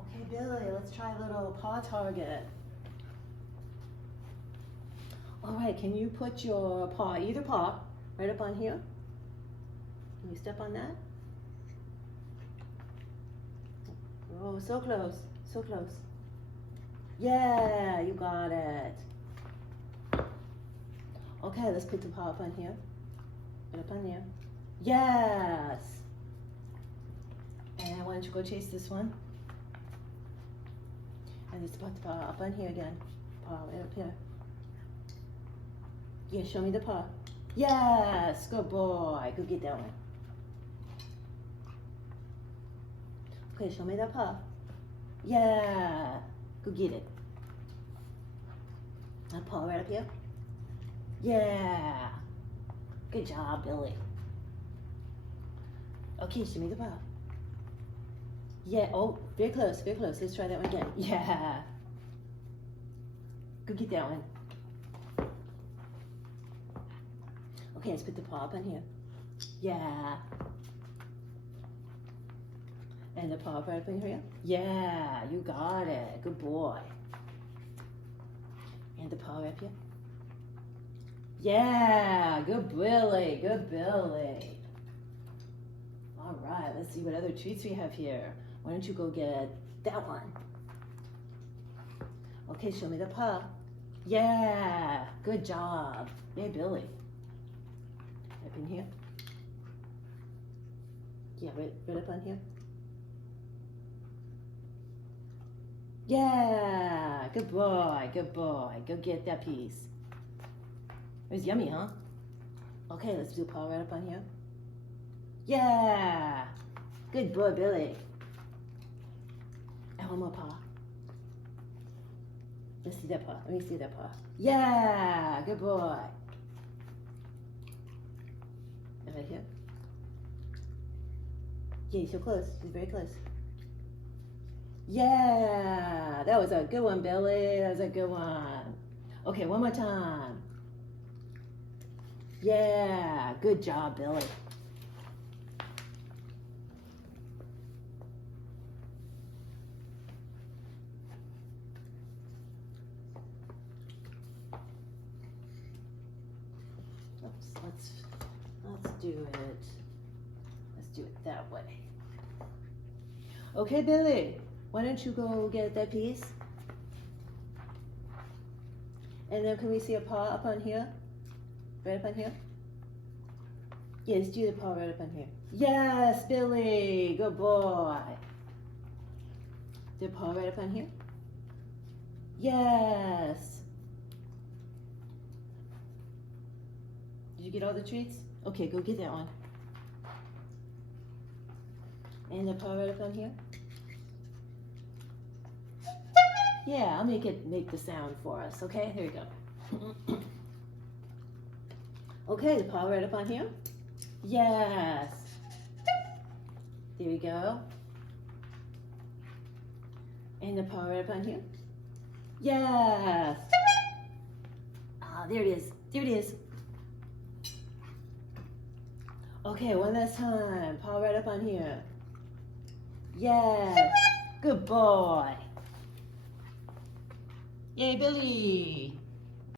Okay, Billy, let's try a little paw target. All right, can you put your paw, either paw, right up on here? Can you step on that? Oh, so close, so close. Yeah, you got it. Okay, let's put the paw up on here. Right up on there. Yes. And why don't you go chase this one? And let's put the paw up on here again. Paw right up here. Yeah, show me the paw. Yes, good boy. Go get that one. Okay, show me that paw. Yeah, go get it. That paw right up here. Yeah, good job, Billy. Okay, show me the paw. Yeah, oh, very close, very close. Let's try that one again. Yeah. Go get that one. Okay, let's put the paw up on here. Yeah. And the paw up right up in here. Yeah, you got it. Good boy. And the paw right up here. Yeah, good Billy, good Billy. All right, let's see what other treats we have here. Why don't you go get that one? Okay, show me the paw. Yeah, good job. Hey, Billy. Up in here. Yeah, right up on here. Yeah, good boy, good boy. Go get that piece. It was yummy, huh? Okay, let's do a paw right up on here. Yeah, good boy, Billy. And one more paw. Let's see that paw. Let me see that paw. Yeah, good boy. And right here. Yeah, you're so close. You're very close. Yeah, that was a good one, Billy. That was a good one. Okay, one more time. Yeah, good job, Billy. Oops, let's do it. Let's do it that way. Okay, Billy, why don't you go get that piece? And then can we see a paw up on here? Right up on here? Yes, do the paw right up on here. Yes, Billy, good boy. The paw right up on here? Yes. Did you get all the treats? Okay, go get that one. And the paw right up on here? Yeah, I'll make the sound for us, okay? Here we go. Okay, the paw right up on here? Yes. There we go. And the paw right up on here? Yes. Ah, there it is. There it is. Okay, one last time. Paw right up on here. Yes. Good boy. Yay, Billy.